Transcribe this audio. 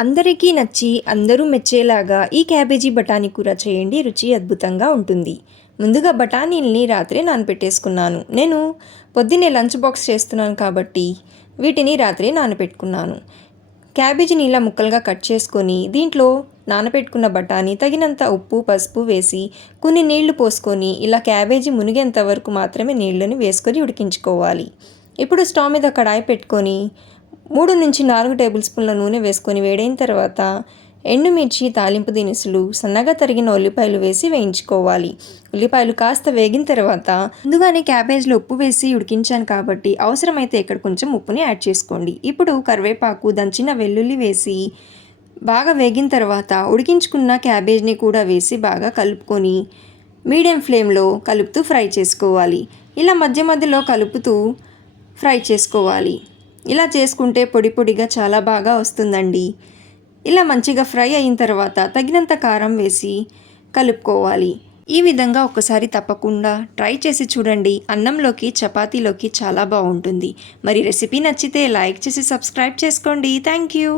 అందరికీ నచ్చి అందరూ మెచ్చేలాగా ఈ క్యాబేజీ బఠానీ కూర చేయండి, రుచి అద్భుతంగా ఉంటుంది. ముందుగా బఠానీల్ని రాత్రే నానపెట్టేసుకున్నాను. నేను పొద్దున్నే లంచ్ బాక్స్ చేస్తున్నాను కాబట్టి వీటిని రాత్రే నానపెట్టుకున్నాను. క్యాబేజీని ఇలా ముక్కలుగా కట్ చేసుకొని దీంట్లో నానపెట్టుకున్న బఠానీ, తగినంత ఉప్పు, పసుపు వేసి కొన్ని నీళ్లు పోసుకొని ఇలా క్యాబేజీ మునిగేంత వరకు మాత్రమే నీళ్ళని వేసుకొని ఉడికించుకోవాలి. ఇప్పుడు స్టవ్ మీద కడాయి పెట్టుకొని 3-4 టేబుల్ స్పూన్ల నూనె వేసుకొని వేడైన తర్వాత ఎండుమిర్చి, తాలింపు దినుసులు, సన్నగా తరిగిన ఉల్లిపాయలు వేసి వేయించుకోవాలి. ఉల్లిపాయలు కాస్త వేగిన తర్వాత ముందుగానే క్యాబేజ్లో ఉప్పు వేసి ఉడికించాను కాబట్టి అవసరమైతే ఇక్కడ కొంచెం ఉప్పుని యాడ్ చేసుకోండి. ఇప్పుడు కరివేపాకు, దంచిన వెల్లుల్లి వేసి బాగా వేగిన తర్వాత ఉడికించుకున్న క్యాబేజ్ని కూడా వేసి బాగా కలుపుకొని మీడియం ఫ్లేమ్లో కలుపుతూ ఫ్రై చేసుకోవాలి. ఇలా మధ్య మధ్యలో కలుపుతూ ఫ్రై చేసుకోవాలి. ఇలా చేసుకుంటే పొడి పొడిగా చాలా బాగా వస్తుందండి. ఇలా మంచిగా ఫ్రై అయిన తర్వాత తగినంత కారం వేసి కలుపుకోవాలి. ఈ విధంగా ఒకసారి తప్పకుండా ట్రై చేసి చూడండి. అన్నంలోకి, చపాతీలోకి చాలా బాగుంటుంది. మరి రెసిపీ నచ్చితే లైక్ చేసి సబ్స్క్రైబ్ చేసుకోండి. Thank you.